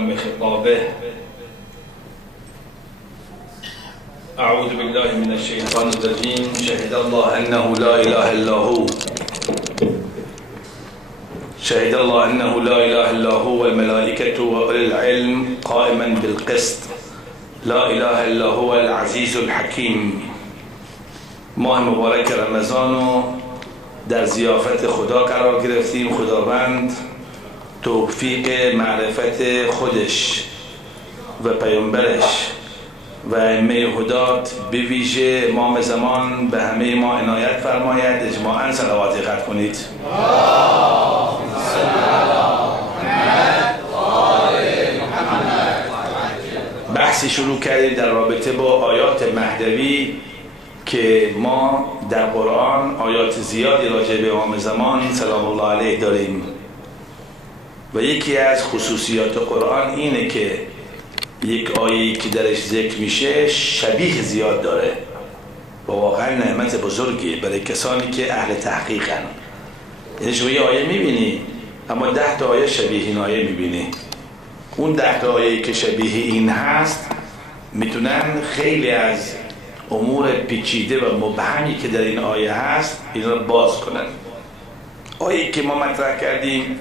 بخطابه أعوذ بالله من الشيطان الرجيم شهد الله أنه لا إله إلا هو شهد الله أنه لا إله إلا هو والملائكة وأولي العلم قائما بالقسط لا إله إلا هو العزيز الحكيم. ماه مبارک رمضان در ضیافت خدا قرار گرفتیم. خداوند توفیق معرفت خودش و پیامبرش و ائمه هدات به ویژه امام زمان به همه ما عنایت فرماید. اجماعاً صلوات قد کنید. بحثی شروع کردیم در رابطه با آیات مهدوی که ما در قرآن آیات زیادی راجع به امام زمان سلام الله علیه داریم و یکی از خصوصیات قرآن اینه که یک آیه‌ای که درش ذکر میشه شبیه زیاد داره و واقعا نعمت بزرگی برای کسانی که اهل تحقیقن. یعنی شما یه آیه میبینی اما 10 تا آیه شبیه این آیه میبینی. اون 10 تا آیه‌ای که شبیه این هست میتونن خیلی از امور پیچیده و مبهمی که در این آیه هست این رو باز کنن. آیه‌ای که ما مطرح کردیم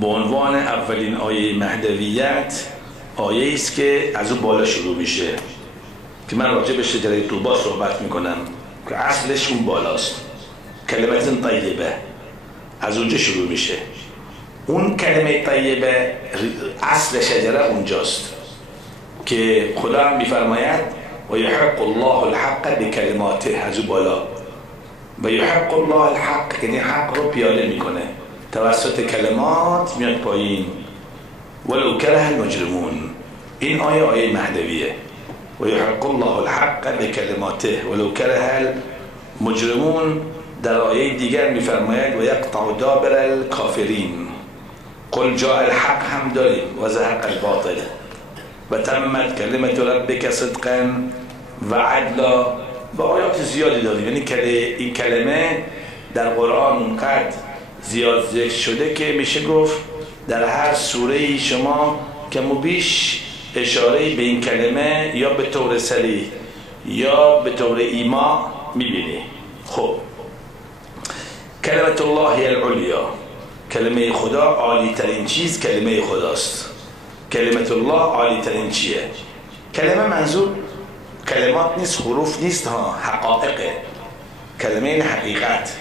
به عنوان اولین آیه مهدویت آیه است که از اون بالا شروع میشه که من راجع به شجره طوبا صحبت میکنم که اصلش اون بالاست. کلمت طیبه از اونجا شروع میشه. اون کلمه طیبه اصل شجره اونجاست که خدا هم میفرماید و یحق الله الحق بکلماته. از اون بالا و یحق الله الحق یعنی حق رو پیاده میکنه توسط کلمات میاد پایین. ولو کره المجرمون. این آیه مهدویه. و یحق الله الحق بکلماته ولو کره المجرمون. در آیه دیگر میفرماید و یقطع دابر الکافرین. قل جاء الحق هم داریم و زهق الباطل و تمت کلمت ربک صدقا و عدلا و آیات زیادی داریم. یعنی این کلمه در قرآن اونقدر زیاد ذکر شده که میشه گفت در هر سوره شما کم و بیش اشاره به این کلمه یا به طور صریح یا به طور ایما میبینی. خب کلمت الله العلیا، کلمه خدا عالی ترین چیز کلمه خداست. کلمت الله عالی ترین چیه؟ کلمه منظور کلمات نیست، حروف نیست ها، حقائقه. کلمه این حقیقت.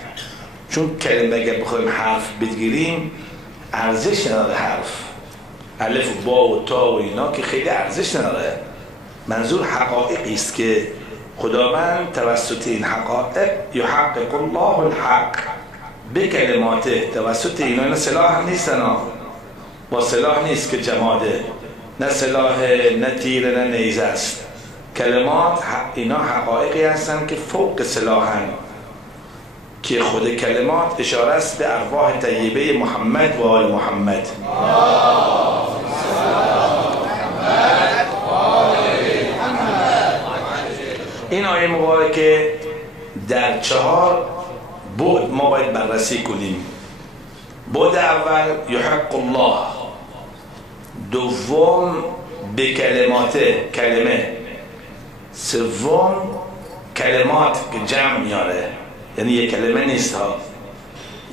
چون کلمه اگر بخوایم حرف بگیریم ارزش نداره. حرف الف و با و تا و اینا که خیلی ارزش نداره. منظور حقائقی است که خداوند توسط این حقائق یحقق الله الحق به کلماته. توسط اینا سلاح هم نیستن، با سلاح نیست که جماده، نه سلاح نه تیر نه نیزه است. کلمات اینا حقایقی هستن که فوق سلاحن که خود کلمات اشاره است به ارواح طیبه محمد و آل محمد. این آیه مبارکه در 4 بعد ما باید بررسی کنیم. بعد اول یحق الله، دوم به کلماته کلمه، سوم کلمات که جمع میاره یعنی یک کلمه نیست ها،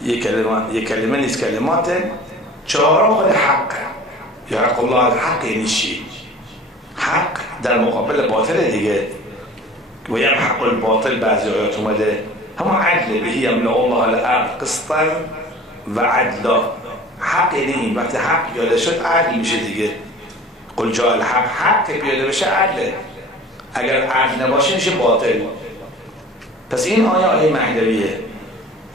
یک کلمه نیست کلمات. چهارم خود حق. یحق الله الحق یعنی چی؟ حق در مقابل باطل دیگه. و یمحق الباطل بعضی آیات اومده همون عدل بهی یملأ الله الارض قسطا و عدلا. حق یعنی این وقتی حق پیاده شد عدل میشه دیگه. قل جاء الحق، حق پیاده بشه عدله. اگر عدل نباشه میشه باطل. پس این آیه مهدویه.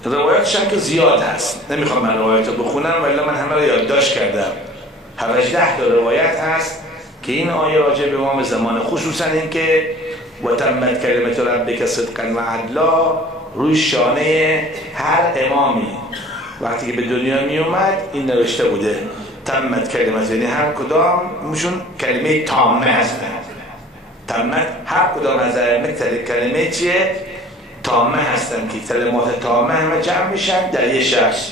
روایاتش هم که زیاد هست، نمیخوام من روایات رو بخونم ولی من همه رو یادداشت کردم. 18 تا روایت هست که این آیه راجع به امام زمان، خصوصا این که و تمت کلمت ربک صدقا و عدلا روی شانه هر امامی وقتی که به دنیا می اومد این نوشته بوده. تمت کلمت یعنی هر کدامشون کلمه تامه هستن. تمت هر کدام از ائمه کلمه چیه؟ تامه هستن که کلمات تامه همه جمع میشن در یه شخص.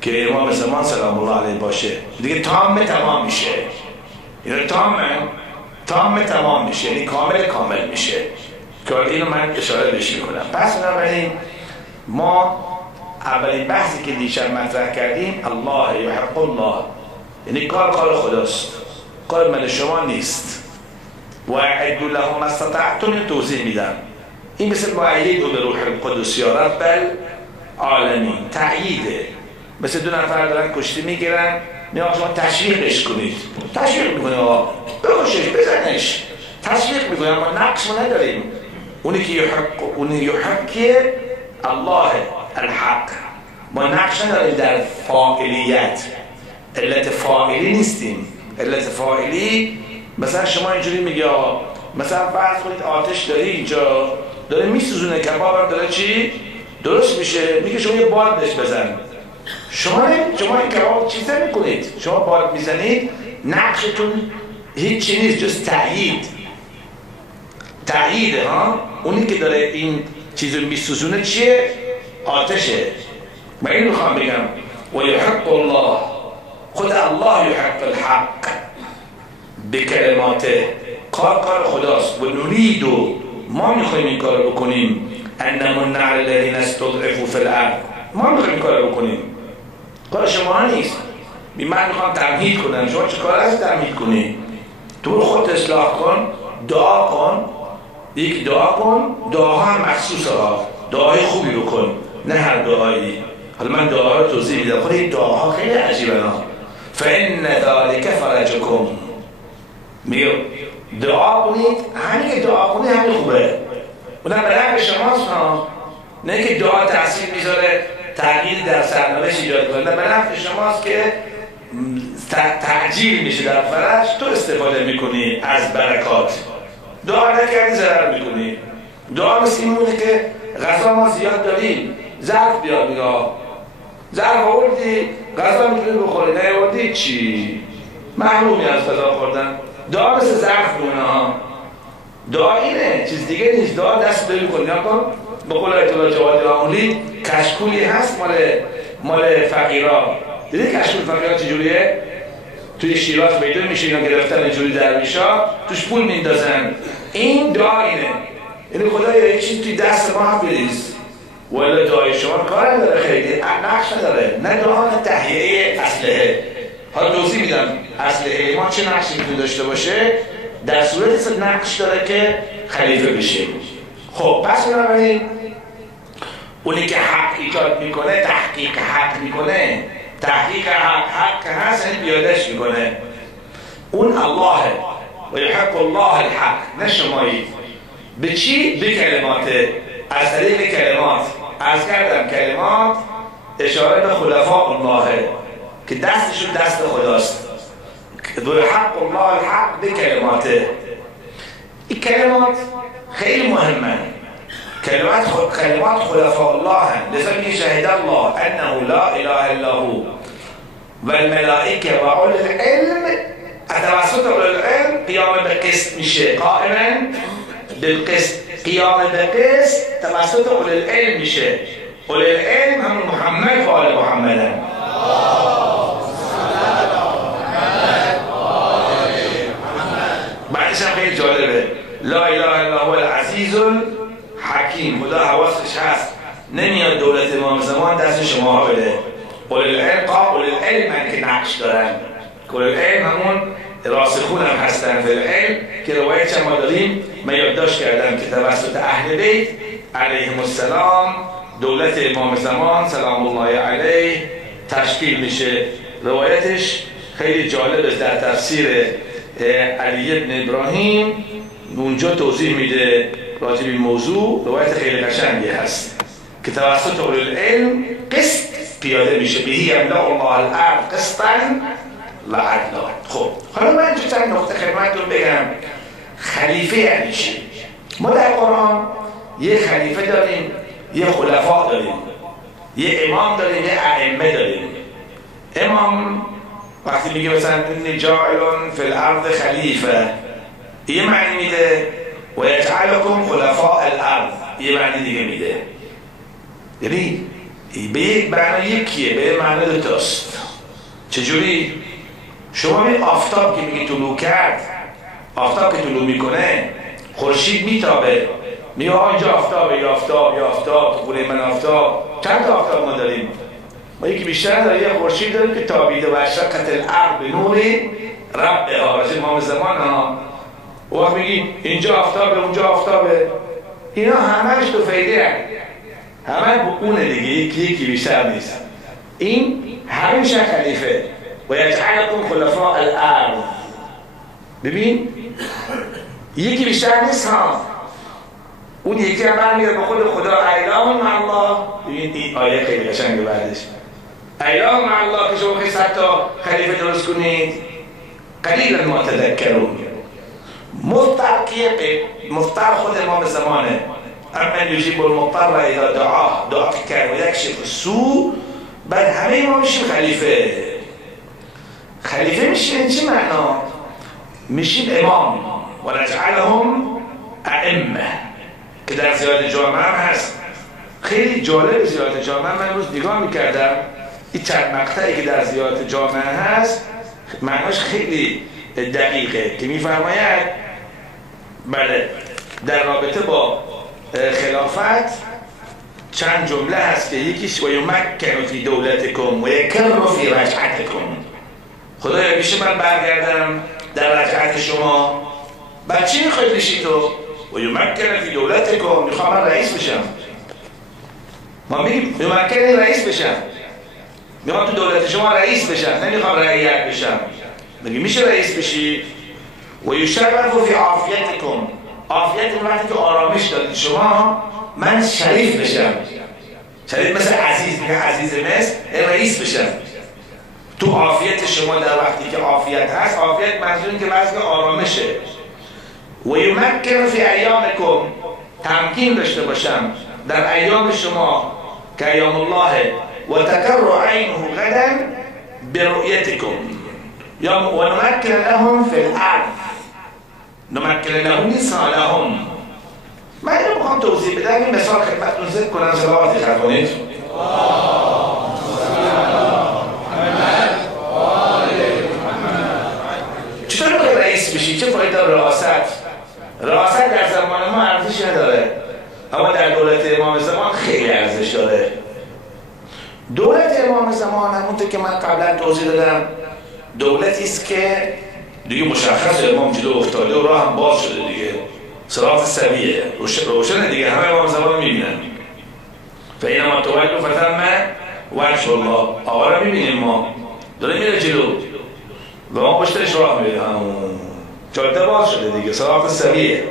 که امام زمان سلام الله علیه باشه دیگه تمام میشه. یعنی تمام میشه، یعنی کامل میشه که اینو من اشاره بهش میکنم. پس بنابراین ما اولین بحثی که دیشب مطرح کردیم الله یحق الله، یعنی کار خداست، کار من شما نیست. و اعدوا لهم ما استطعتم، توضیح میدم. این مثل معید به روح القدس یا رب العالمین، تأییده. مثل دو نفر دارن کشتی میگیرن، میگن شما تشویقش کنید، تشویق میکنه آقا بکشش بزنش، تشویق میکنه، اما نقش ما نداریم. اونی یحق که الله الحق، ما نقش نداریم در فاعلیت، علت فاعلی نیستیم. علت فاعلی مثلا شما اینجوری میگی آقا، مثلا فرض کنید آتش داری اینجا داره میسوزونه، کباب داره چی درست میشه، میگه شما یه باد بهش بزن. شما این کباب چیز نمیکنید، شما باد میزنید، نقشتون هیچی نیست جز تأییده ها. اونی که داره این چیزو میسوزونه چیه؟ آتشه. من این میخوام بگم و یحق الله، خود الله یحق الحق به کلماته، کار خداست. و نریدو، ما میخوایم این کار بکنیم، انمن علی الذین استضعفوا فی الارض، ما میخوایم این کار بکنیم، کار شما نیست. من میخوام تمهید کنم، شما چه کار هست تمهید کنی؟ تو خود اصلاح کن، دعا کن، یک دعا کن، دعاها هم مخصوصه ها، دعای خوبی بکن، نه هر دعایی. حالا من دعاها رو توضیح میدم، خود این دعاها خیلی عجیبه ها. فإن ذلک فرجکم، میگه دعا کنید، همین که دعا کنید همین خوبه، اونم به نفع شماست ها، نه که دعا تاثیر میذاره تغییر در سرنوشت ایجاد کنه، به نفع شماست که تعجیل میشه در فرج، تو استفاده میکنی از برکات. دعا نکردی ضرر میکنی. دعا مثل این مونه که غذا ما زیاد داریم، ظرف بیاد، نگاه ظرف آوردی غذا میتونی بخوری، نیاوردی چی؟ محرومی از غذا خوردن. دعا مثل ظرف مونه ها. دعا اینه، چیز دیگه نیست. دعا دست بری کنی، نکن. به قول آیت الله جوادی رحمانی کشکولی هست مال فقیرا. دیدی کشکول فقیرا چجوریه؟ توی شیراز میدون میشه، اینا گرفتن اینجوری درویشا توش پول میندازن. این دعا اینه، یعنی خدایا یه چیز توی دست ما هم بریز. ولی دعای شما کار نداره، خیلی نقش نداره، نه دعا نه تهیه اسلحه. حالا توضیح میدم اسلحه ما چه نقشی میتونه داشته باشه. در صورت نقش داره که خلیفه بشه. خب پس بنابراین اونی که حق ایجاد میکنه، تحقیق حق میکنه، تحقیق حق هست یعنی بیادش میکنه، اون الله و یحق الله الحق، نه شمایی. به چی؟ به کلماته، از طریق کلمات. عرض کردم کلمات اشاره به خلفاء الله که دستشون دست خداست. و یحق الله الحق به کلماته. این کلمات خیلی مهمه، کلمات خلفاء الله هم. لذا که شهد الله انه لا اله الا هو و الملائکه و اول العلم، توسط اول العلم قیام به قسط میشه، قائما بالقسط، قیام به قسط توسط اول العلم میشه. اول العلم هم محمد و آل محمد هم. بعدش هم خیلی جالبه، لا اله الا هو العزیز الحکیم. خدا حواسش هست نمیاد دولت امام زمان دست شما بده. اول العلم من که نقش دارن، اول العلم همون راسخون هم هستن فی العلم که روایت ما داریم. من یادداشت کردم که توسط اهل بیت علیهم السلام دولت امام زمان سلام الله علیه تشکیل میشه. روایتش خیلی جالب در تفسیر علی ابن ابراهیم، اونجا توضیح میده راجع به این موضوع. روایت خیلی قشنگی هست که توسط اول العلم قسط پیاده میشه. بهی املا الله الارض قسطا و عدلا. خب حالا من تو چند نقطه خدمتتون بگم خلیفه یعنی چی. ما در قرآن یه خلیفه داریم، یه خلفاء داریم، یه امام داریم، یه ائمه داریم. امام وقتی میگه مثلا انی جاعل فی الارض خلیفه، یه معنی میده، و یجعلکم خلفاء الارض یه معنی دیگه میده. یعنی به یک معنی یکیه، به معنی دوتاست. چجوری؟ شما این آفتاب که میگی طلوع کرد، آفتاب که طلوع میکنه خورشید میتابه، میگه اینجا آفتابه، یا آفتاب یا آفتاب، تو خونه من آفتاب. چند تا آفتاب ما داریم؟ ما یکی بیشتر داریم، یه خورشید داریم که تابیده و اشرقت الارض بنور ربها، راجع امام زمان ها. و وقت میگی اینجا آفتابه اونجا آفتابه، اینا همهش تو فایده همه بقونه دیگه، یکی بیشتر نیست. این همیشه خلیفه و یجعلکم خلفاء الارض. ببین یکی بیشتر نیست ها، اون یکی هم برمیاد به خود خدا. اله مع الله. ببین این آیه خیلی قشنگه بعدش، اله مع الله که شما 100 تا خلیفه درست کنید. قلیلا ما تذکرون. مضطر خود امام زمانه، اما یجیب المضطر اذا دعاه، دعا کرد و یکشف السوء، بعد همه ما میشیم خلیفه. خلیفه میشیم چی معنا؟ میشیم امام. و نجعلهم ائمه که در زیاد جامعه هم هست. خیلی جالب زیاد جامعه، من روز نگاه میکردم این چند مقطعی که در زیاد جامعه هست معناش خیلی دقیقه که میفرماید بله در رابطه با خلافت چند جمله هست که یکیش و یمکن فی دولتکم و یکر فی رجعتکم. خدایا میشه من برگردم در رجعت شما؟ بعد چی میخواید بشی تو؟ و یمکن فی دولتکم، میخوام من رئیس بشم. ما میگیم یمکن رئیس بشم، میخوام تو دولت شما رئیس بشم، نمیخوام رعیت بشم. میگه میشه رئیس بشی؟ و یشرف فی عافیتکم، عافیت وقتی که آرامش دادید شما، من شریف بشم. شریف مثل عزیز، میگه عزیز مصر رئیس بشم تو عافیت شما. در وقتی که عافیت هست، عافیت منظور این که وقتی آرامشه. و یمکن فی ایامکم، تمکین داشته باشم در ایام شما که ایام الله و تقر عینه غدا برؤیتکم. یا و نمکن لهم فی الارض، نمکن لهم نیست لهم. من اینو میخوام توضیح بدم، این مثال خدمتتون ذکر کنم، صلواتی خواهید کنید. چطور میخوای رئیس بشی؟ چه فایده رئاست؟ رئاست در زمان ما ارزش نداره، اما در دولت امام زمان خیلی ارزش داره. دولت امام زمان همونطور که من قبلا توضیح دادم دولتی است که دیگه مشخص امام جلو افتاده و راه هم باز شده دیگه، صراط سویه، روشنه دیگه، همه امام زمان میبینن. فینما تولوا فثم وجه الله. آقا رو میبینیم، ما داره میره جلو و ما پشتش راه میره، همون جاده باز شده دیگه، صراط سویه.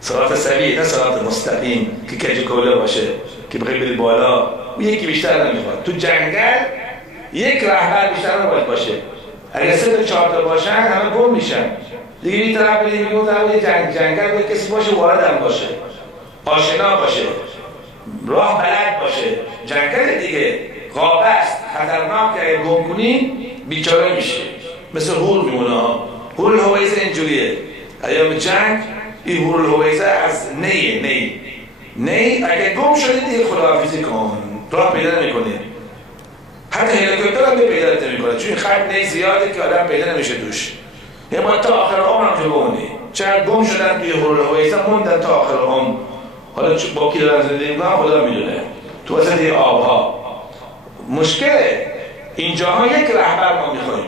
صراط سویه، نه صراط مستقیم که کج کوله باشه که بخوای بری بالا و یکی بیشتر نمیخواد. تو جنگل یک رهبر بیشتر نباید باشه، اگر 3 تا 4 تا باشن همه گم میشن دیگه. این طرف بریم میگه اون طرف جنگل باید کسی باشه واردم باشه، آشنا باشه، راه بلد باشه. جنگل دیگه غابه است، خطرناک، اگه گم کنی بیچاره میشه، مثل هور میمونه. هور الهویزه اینجوریه، ایام جنگ این هور الهویزه از نی اگه گم شده دیگه خداحافظی کن، راه پیدا نمیکنه. حتی هلیکوپتر هم پیدا نمیکنه، چون خط نی زیاده که آدم پیدا نمیشه توش. یه باید تا آخر عمرم جلو بمونی. چند گم شدن توی هور الهویزه موندن تا آخر عمر. حالا با کی دارن زندگی میکنن خدا میدونه، تو وسط این آبها. مشکله اینجاها یک رهبر ما میخوایم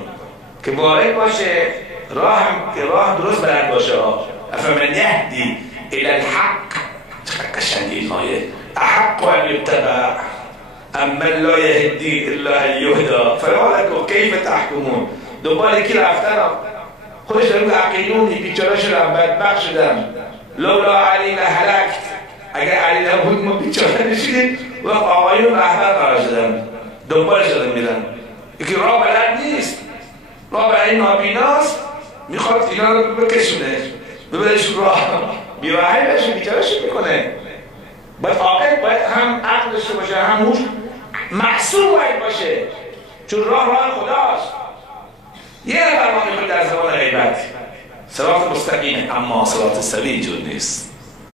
که وارد باشه، راه درست بلد باشه. افمن یهدی الی الحق، چقدر قشنگه این آیه، احق ان یتبع اما لا یهدی الا ان یهدا فما کیف تحکمون. دنبال یکی رفتن، خودش داره میگه عقیلونی، بیچاره شدم، بدبخت شدم، لولا علی لهلکت، اگر علی نبود ما بیچاره نشیدیم و آقایون رهبر قرار شدن، دنبالش دارن میرن. یکی راه بلد نیست، راه بلد نابیناست، میخواد اینا رو بکشونه ببرش راه، بیراهی بشه، بیچارهش میکنه. باید عاقل، باید هم عقل داشته باشه، هم هوش، معصوم باید باشه، چون راه خداست. یه نفر ما میخواد در زمان غیبت صراط مستقیم، اما صراط سوی جور نیست.